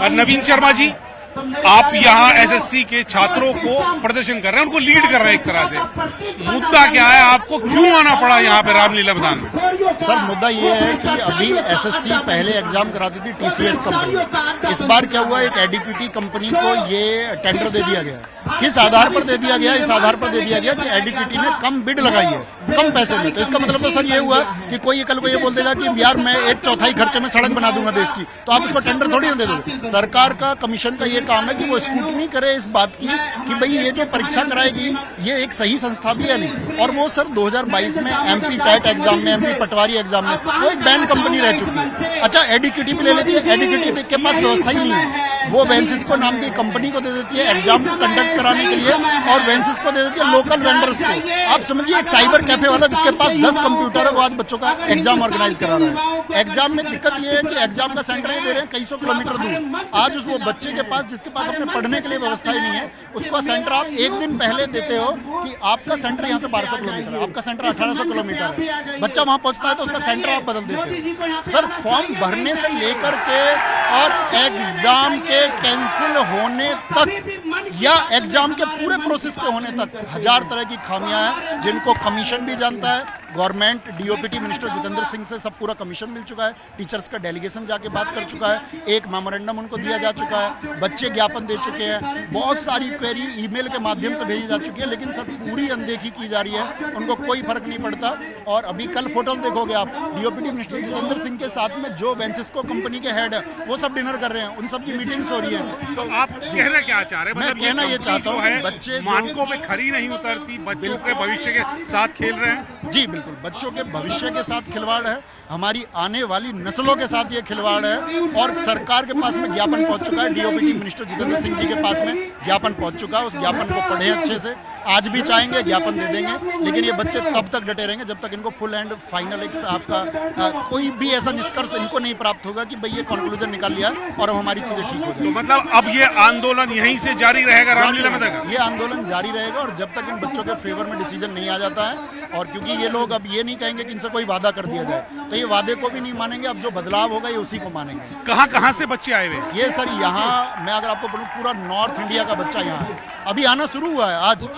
नवीन शर्मा जी, आप यहाँ एसएससी के छात्रों को प्रदर्शन कर रहे हैं, उनको लीड कर रहे हैं एक तरह से। मुद्दा क्या है, आपको क्यों आना पड़ा यहाँ पे रामलीला मैदान में? सर, मुद्दा ये है कि अभी एसएससी पहले एग्जाम कराती थी टीसीएस कंपनी। इस बार क्या हुआ, एक एडीक्विटी कंपनी को ये टेंडर दे दिया गया। किस आधार पर दे दिया गया? इस आधार पर दे दिया गया कि एडीक्विटी ने कम बिड लगाई है, कम पैसे में। तो इसका मतलब तो सर ये हुआ कि कोई कल को ये बोल देगा कि यार मैं 1/4 खर्चे में सड़क बना दूंगा देश की, तो आप इसको टेंडर थोड़ी ना दे दोगे। सरकार का कमीशन का ये काम है कि वो स्क्रूटनी करे इस बात की कि भाई ये जो परीक्षा कराएगी ये एक सही संस्था भी है नहीं। और वो सर 2022 में एमपी टेट एग्जाम में, एमपी पटवारी एग्जाम में वो एक बैन कंपनी रह चुकी है। अच्छा, एडीक्विटी भी ले लेती है, एडीक्विटी के पास व्यवस्था ही नहीं है। वो वेंसिस को नाम की कंपनी को दे देती है एग्जाम को कंडक्ट कराने के लिए, और वेंसिस को दे देती है लोकल वेंडर्स को। आप समझिए एक साइबर कैफे वाला जिसके पास 10 कंप्यूटर है, वो आज बच्चों का एग्जाम ऑर्गेनाइज करा रहा है। एग्जाम में दिक्कत ये है कि एग्जाम का सेंटर ही दे रहे हैं कई सौ किलोमीटर दूर। आज उस वो बच्चे के पास जिसके पास अपने पढ़ने के लिए व्यवस्था ही नहीं है, उसका सेंटर आप एक दिन पहले देते हो कि आपका सेंटर यहाँ से 1200 किलोमीटर है, आपका सेंटर 1800 किलोमीटर है। बच्चा वहां पहुंचता है तो उसका सेंटर आप बदल देते हो। सर, फॉर्म भरने से लेकर के और एग्जाम के कैंसिल होने तक या एग्जाम के पूरे प्रोसेस के होने तक 1000 तरह की खामियां हैं जिनको कमीशन भी जानता है। Government DOPT minister Jitendra Singh से सब पूरा कमीशन मिल चुका है, टीचर्स का डेलीगेशन जाके बात कर चुका है, एक मेमोरेंडम उनको दिया जा चुका है, बच्चे ज्ञापन दे चुके हैं, बहुत सारी क्वेरी ईमेल के माध्यम से भेजी जा चुकी है, लेकिन सर पूरी अनदेखी की जा रही है, उनको कोई फर्क नहीं पड़ता। और अभी कल फोटोज देखोगे आप, डीओपीटी मिनिस्टर जितेंद्र सिंह के साथ में जो वेंसिस्को कंपनी के हेड है वो सब डिनर कर रहे हैं, उन सब की मीटिंग्स हो रही है। तो आप कहना क्या चाह रहे हैं? मैं कहना ये चाहता हूँ कि बच्चे मानकों पे खरी नहीं उतरती, बच्चों के भविष्य के साथ खेल रहे हैं। जी बिल्कुल, बच्चों के भविष्य के साथ खिलवाड़ है, हमारी आने वाली नस्लों के साथ ये खिलवाड़ है। और सरकार के पास में ज्ञापन पहुंच चुका है, डीओपीटी मिनिस्टर जितेंद्र सिंह जी के पास में ज्ञापन पहुंच चुका है। उस ज्ञापन को पढ़ें अच्छे से, आज भी चाहेंगे ज्ञापन दे देंगे, लेकिन ये बच्चे तब तक डटे रहेंगे जब तक इनको फुल एंड फाइनल एक आपका कोई भी ऐसा निष्कर्ष इनको नहीं प्राप्त होगा कि भाई ये कंक्लूजन निकाल लिया और अब हमारी चीजें ठीक हो जाएगी। तो मतलब अब ये आंदोलन यहीं से जारी रहेगा रामलीला में तक? ये आंदोलन जारी रहेगा और जब तक इन बच्चों के फेवर में डिसीजन नहीं आ जाता है। और क्योंकि ये लोग अब ये नहीं कहेंगे कि इनसे कोई वादा कर दिया जाए, तो ये वादे को भी नहीं मानेंगे। अब जो बदलाव होगा ये उसी को मानेंगे। कहाँ से बच्चे आए हुए? ये सर यहाँ मैं अगर आपको बोलूँ पूरा नॉर्थ इंडिया का बच्चा यहाँ है, अभी आना शुरू हुआ है आज,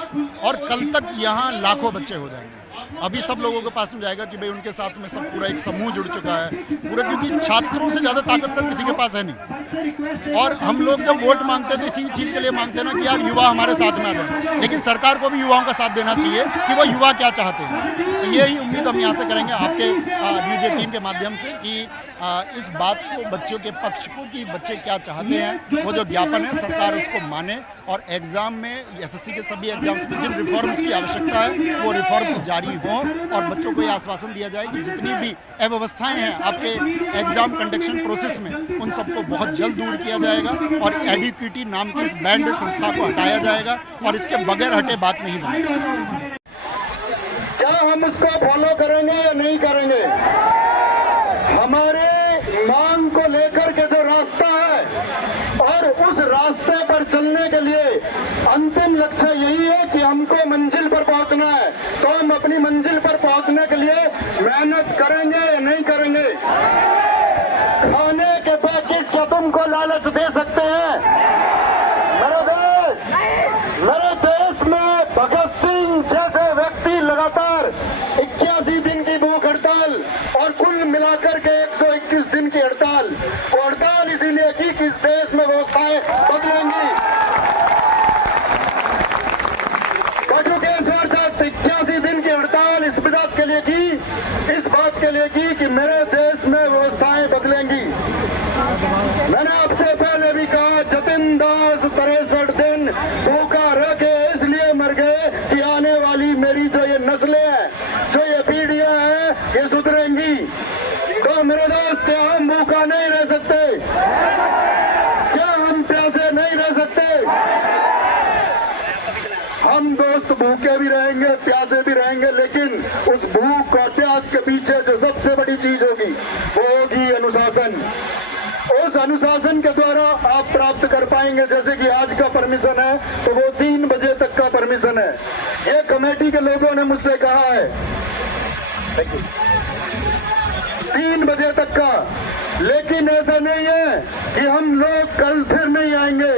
और कल तक यहाँ लाखों बच्चे हो जाएंगे। अभी सब लोगों के पास में जाएगा कि भाई उनके साथ में सब पूरा एक समूह जुड़ चुका है पूरा, क्योंकि छात्रों से ज्यादा ताकत सर किसी के पास है नहीं। और हम लोग जब वोट मांगते हैं तो इसी चीज के लिए मांगते हैं ना कि यार युवा हमारे साथ में आ जाए, लेकिन सरकार को भी युवाओं का साथ देना चाहिए कि वो युवा क्या चाहते हैं। तो यही उम्मीद हम यहाँ से करेंगे आपके न्यूज 18 के माध्यम से कि इस बात को बच्चों के पक्ष को कि बच्चे क्या चाहते हैं, वो जो ज्ञापन है सरकार उसको माने और एग्जाम में एसएससी के सभी एग्जाम्स में जिन रिफॉर्म्स की आवश्यकता है वो रिफॉर्म्स जारी हों और बच्चों को ये आश्वासन दिया जाए कि जितनी भी अव्यवस्थाएं हैं आपके एग्जाम कंडक्शन प्रोसेस में उन सबको बहुत जल्द दूर किया जाएगा और एडीक्विटी नाम की इस बैंड संस्था को हटाया जाएगा और इसके बगैर हटे बात नहीं बनेगी। क्या हम उसको फॉलो करेंगे या नहीं करेंगे? हमारे मांग को लेकर के जो रास्ता है और उस रास्ते पर चलने के लिए अंतिम लक्ष्य यही है कि हमको मंजिल पर पहुंचना है। तो हम अपनी मंजिल पर पहुंचने के लिए मेहनत करेंगे या नहीं करेंगे? खाने के पैकेट क्या तुमको लालच दे सकते हैं? मेरे देश में भगत सिंह जैसे व्यक्ति लगातार 81 दिन की भूख हड़ताल और कुल मिलाकर के 121 दिन की हड़ताल, वो हड़ताल इसीलिए की कि इस देश में व्यवस्थाएं बदलेंगी। इस बार 81 दिन की हड़ताल इस बात के लिए की, इस बात के लिए की कि मेरे देश में व्यवस्थाएं बदलेंगी। मैंने आपसे पहले भी कहा जतिन दास 63 दिन भूखा रह के इसलिए मर गए कि आने वाली मेरी जो ये नस्लें हैं, जो ये पीढ़ियां हैं, ये सुधरेंगी। तो मेरे दोस्त, क्या हम भूखा नहीं रह सकते? क्या हम प्यासे नहीं रह सकते? हम दोस्त भूखे भी रहेंगे, प्यासे भी रहेंगे, लेकिन उस भूख और प्यास के पीछे जो सबसे बड़ी चीज होगी वो होगी अनुशासन। उस अनुशासन के द्वारा आप प्राप्त कर पाएंगे, जैसे कि आज का परमिशन है तो वो 3 बजे तक का परमिशन है। ये कमेटी के लोगों ने मुझसे कहा है 3 बजे तक का, लेकिन ऐसा नहीं है कि हम लोग कल फिर नहीं आएंगे।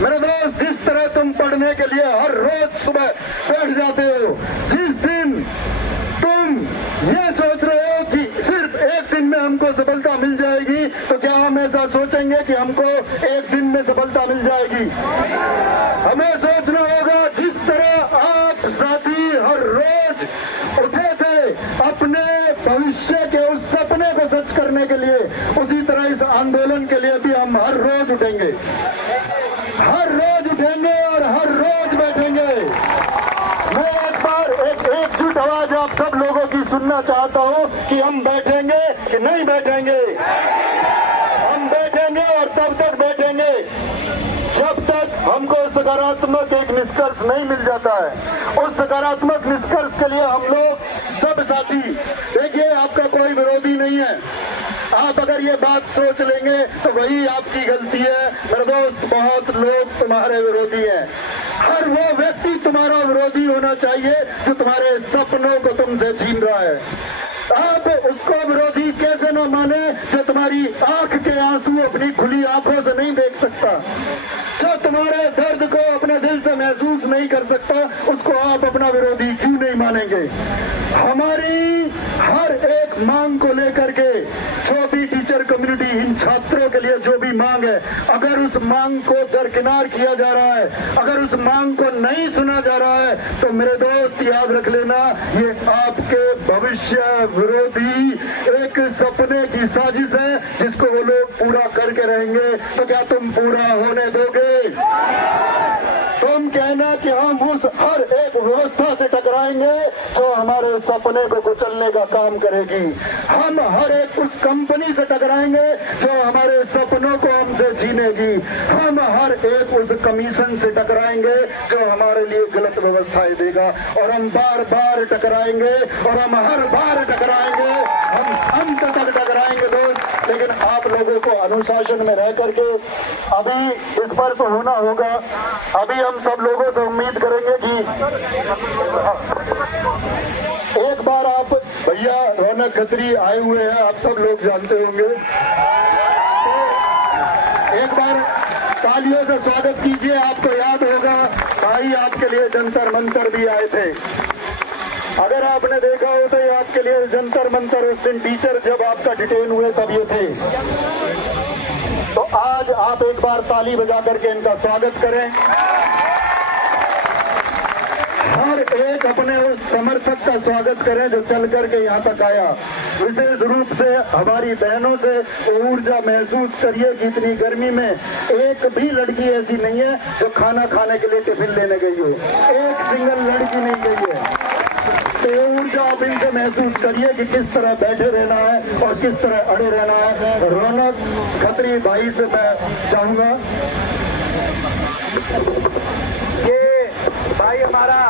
मेरे दोस्त, जिस तरह तुम पढ़ने के लिए हर रोज सुबह बैठ जाते हो, जिस दिन तुम ये सोच रहे हो कि सिर्फ एक दिन में हमको सफलता मिल जाएगी, तो क्या हम ऐसा सोचेंगे कि हमको एक दिन में सफलता मिल जाएगी? हमें सोचना होगा जिस तरह आप साथी हर रोज उठे थे अपने भविष्य के उस सपने को सच करने के लिए, उसी तरह इस आंदोलन के लिए भी हम हर रोज उठेंगे, हर रोज उठेंगे और हर रोज बैठेंगे। मैं एक बार एक एकजुट आवाज आप सब लोगों की सुनना चाहता हूं कि हम बैठेंगे कि नहीं बैठेंगे। हम बैठेंगे और तब तक बैठेंगे जब तक हमको सकारात्मक एक निष्कर्ष नहीं मिल जाता है। उस सकारात्मक निष्कर्ष के लिए हम लोग सब साथी, देखिए आपका कोई विरोधी नहीं है। आप अगर ये बात सोच लेंगे तो वही आपकी गलती है। मेरे दोस्त, बहुत लोग तुम्हारे विरोधी हैं। हर वो व्यक्ति तुम्हारा विरोधी होना चाहिए जो तुम्हारे सपनों को तुमसे छीन रहा है। आप उसको विरोधी कैसे न माने जो तुम्हारी आंख के आंसू अपनी खुली आंखों से नहीं देख सकता, जो तुम्हारे दर्द को अपने दिल से महसूस नहीं कर सकता, उसको आप अपना विरोधी क्यों नहीं मानेंगे? हमारी हर एक मांग को लेकर के जो भी टीचर कम्युनिटी, इन छात्रों के लिए जो भी मांग है, अगर उस मांग को दरकिनार किया जा रहा है, अगर उस मांग को नहीं सुना जा रहा है, तो मेरे दोस्त याद रख लेना, ये आपके भविष्य विरोधी एक सपने की साजिश है जिसको वो लोग पूरा करके रहेंगे। तो क्या तुम पूरा होने दोगे? तुम कहना कि हम उस हर एक व्यवस्था से टकराएंगे जो हमारे सपने को कुचलने का काम करेगी। हम हर एक उस कंपनी से टकराएंगे जो हमारे सपनों को हमसे छीनेगी। हम हर एक उस कमीशन से टकराएंगे जो हमारे लिए गलत व्यवस्थाएं देगा। और हम बार बार टकराएंगे और हम हर बार टकराएंगे, हम अंत तक टकराएंगे दोस्त। लेकिन आप लोगों को अनुशासन में रह करके अभी इस पर तो होना होगा। अभी हम सब लोगों से उम्मीद करेंगे कि एक बार आप, भैया रौनक खत्री आए हुए हैं, आप सब लोग जानते होंगे, तो एक बार तालियों से स्वागत कीजिए। आपको याद होगा भाई आपके लिए जंतर मंतर भी आए थे। अगर आपने देखा हो तो ये आपके लिए जंतर मंतर उस दिन टीचर जब आपका डिटेन हुए तब ये थे। तो आज आप एक बार ताली बजा करके इनका स्वागत करें। हर एक अपने उस समर्थक का स्वागत करें जो चल करके यहाँ तक आया। विशेष रूप से हमारी बहनों से ऊर्जा महसूस करिए कि इतनी गर्मी में एक भी लड़की ऐसी नहीं है जो खाना खाने के लिए टिफिन लेने गई हो। एक सिंगल लड़की नहीं गई है। तो ऊर्जा आप इनसे महसूस करिए कि किस तरह बैठे रहना है और किस तरह अड़े रहना है। रौनक खत्री भाई से मैं चाहूंगा कि भाई हमारा